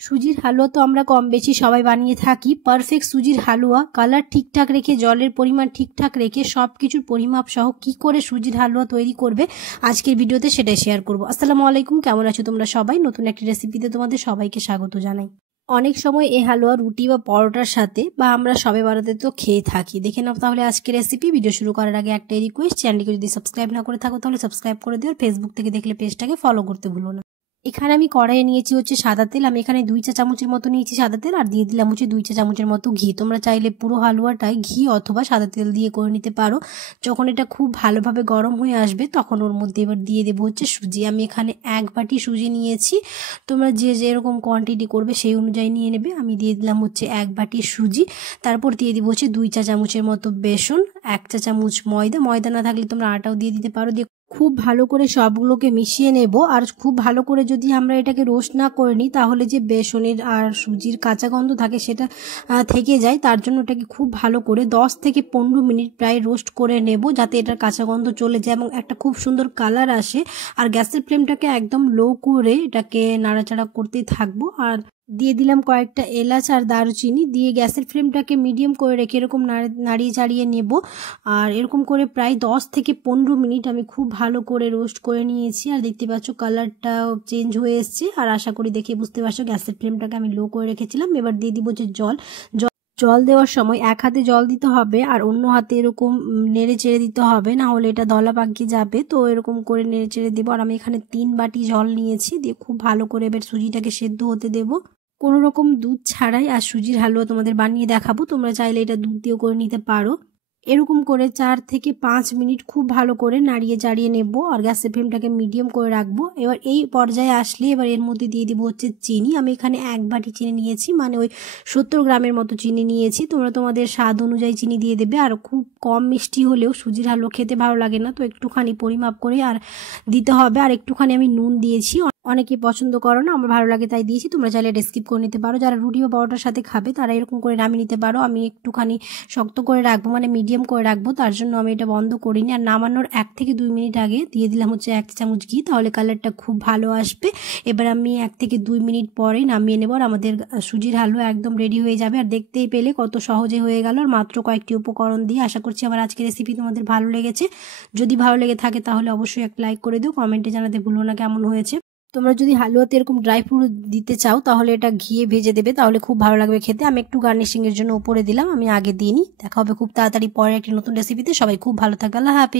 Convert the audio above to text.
সুজির হালুয়া তো আমরা কম বেশি সবাই বানিয়ে থাকি। পারফেক্ট সুজির হালুয়া, কালার ঠিকঠাক রেখে, জলের পরিমাণ ঠিকঠাক রেখে, সব কিছুর পরিমাপ সহ কি করে সুজির হালুয়া তৈরি করবে আজকের ভিডিওতে সেটাই শেয়ার করব। আসসালামু আলাইকুম, কেমন আছো তোমরা সবাই? নতুন একটি রেসিপিতে তোমাদের সবাইকে স্বাগত জানাই। অনেক সময় এই হালুয়া রুটি বা পরোটার সাথে বা আমরা সবে বাড়াতে তো খেয়ে থাকি। দেখে নাও তাহলে আজকের রেসিপি। ভিডিও শুরু করার আগে একটাই রিকোয়েস্ট, চ্যানেলটিকে যদি সাবস্ক্রাইব না করে থাকো তাহলে সাবস্ক্রাইব করে দিও। ফেসবুক থেকে দেখলে পেজটাকে ফলো করতে ভুলো না। এখানে আমি কড়াইয়ে নিয়েছি হচ্ছে সাদা তেল। আমি এখানে 2 চা চামচের মতো নিয়েছি সাদা তেল, আর দিয়ে দিলাম হচ্ছে 2 চা চামচের মতো ঘি। তোমরা চাইলে পুরো হালুয়াটাই ঘি অথবা সাদা তেল দিয়ে করে নিতে পারো। যখন এটা খুব ভালোভাবে গরম হয়ে আসবে তখন ওর মধ্যে এবার দিয়ে দেবো হচ্ছে সুজি। আমি এখানে 1 বাটি সুজি নিয়েছি। তোমরা যে যেরকম কোয়ান্টিটি করবে সেই অনুযায়ী নিয়ে নেবে। আমি দিয়ে দিলাম হচ্ছে 1 বাটি সুজি। তারপর দিয়ে দিব হচ্ছে 2 চা চামচের মতো বেসন, 1 চা চামচ ময়দা। ময়দা না থাকলে তোমরা আটাও দিয়ে দিতে পারো। দিয়ে খুব ভালো করে সবগুলোকে মিশিয়ে নেব। আর খুব ভালো করে যদি আমরা এটাকে রোস্ট না করে নিই তাহলে যে বেসনের আর সুজির কাঁচা গন্ধ থাকে সেটা থেকে যায়। তার জন্য এটাকে খুব ভালো করে 10 থেকে 15 মিনিট প্রায় রোস্ট করে নেব, যাতে এটার কাঁচা গন্ধ চলে যায় এবং একটা খুব সুন্দর কালার আসে। আর গ্যাসের ফ্লেমটাকে একদম লো করে এটাকে নাড়াচাড়া করতেই থাকবো। আর দিয়ে দিলাম কয়েকটা এলাচ আর দারুচিনি। দিয়ে গ্যাসের ফ্লেমটাকে মিডিয়াম করে রেখে এরকম নাড়িয়ে চাড়িয়ে নেব। আর এরকম করে প্রায় 10 থেকে 15 মিনিট আমি খুব ভালো করে রোস্ট করে নিয়েছি। আর দেখতে পাচ্ছ কালারটাও চেঞ্জ হয়ে এসছে। আর আশা করি দেখে বুঝতে পারছো গ্যাসের ফ্লেমটাকে আমি লো করে রেখেছিলাম। এবার দিয়ে দিব যে জল দেওয়ার সময় এক হাতে জল দিতে হবে আর অন্য হাতে এরকম নেড়ে চেড়ে দিতে হবে, না হলে এটা দলা পাকিয়ে যাবে। তো এরকম করে নেড়ে চেড়ে দেবো। আর আমি এখানে 3 বাটি জল নিয়েছি। দিয়ে খুব ভালো করে এবার সুজিটাকে সেদ্ধ হতে দেবো, কোনো রকম দুধ ছাড়াই। আর সুজির হালুয়া তোমাদের বানিয়ে দেখাবো, তোমরা চাইলে এটা দুধ দিয়েও করে নিতে পারো। এরকম করে 4 থেকে 5 মিনিট খুব ভালো করে নাড়িয়ে চাড়িয়ে নেব। আর গ্যাসের ফ্লেমটাকে মিডিয়াম করে রাখবো। এবার এই পর্যায়ে আসলে এবার এর মধ্যে দিয়ে দিব হচ্ছে চিনি। আমি এখানে 1 বাটি চিনি নিয়েছি, মানে ওই 70 গ্রামের মতো চিনি নিয়েছি। তোমরা তোমাদের স্বাদ অনুযায়ী চিনি দিয়ে দেবে। আর খুব কম মিষ্টি হলেও সুজির হালুয়া খেতে ভালো লাগে না, তো একটুখানি পরিমাপ করে আর দিতে হবে। আর একটুখানি আমি নুন দিয়েছি, অনেকে পছন্দ করো না, আমার ভালো লাগে তাই দিয়েছি। তোমরা চাইলে এটা স্কিপ করে নিতে পারো। যারা রুটি বা পরোটার সাথে খাবে তারা এরকম করে নামিয়ে নিতে পারো। আমি একটুখানি শক্ত করে রাখবো, মানে মিডিয়াম করে রাখবো, তার জন্য আমি এটা বন্ধ করিনি। আর নামানোর 1 থেকে 2 মিনিট আগে দিয়ে দিলাম হচ্ছে 1 চামচ ঘি, তাহলে কালারটা খুব ভালো আসবে। এবার আমি 1 থেকে 2 মিনিট পরেই নামিয়ে নেব। আর আমাদের সুজির হালুয়া একদম রেডি হয়ে যাবে। আর দেখতেই পেলে কত সহজে হয়ে গেল, আর মাত্র কয়েকটি উপকরণ দিয়ে। আশা করছি আমার আজকের রেসিপি তোমাদের ভালো লেগেছে। যদি ভালো লেগে থাকে তাহলে অবশ্যই একটা লাইক করে দিও, কমেন্টে জানাতে ভুলো না কেমন হয়েছে। তোমরা যদি হালুয়াতে এরকম ড্রাই ফ্রুট দিতে চাও তাহলে এটা ঘিয়ে ভেজে দেবে, তাহলে খুব ভালো লাগবে খেতে। আমি একটু গার্নিশিং এর জন্য উপরে দিলাম, আমি আগে দিইনি। দেখা হবে খুব তাড়াতাড়ি পরের একটি নতুন রেসিপিতে। সবাই খুব ভালো থাকবে। আল্লাহ হাফেজ।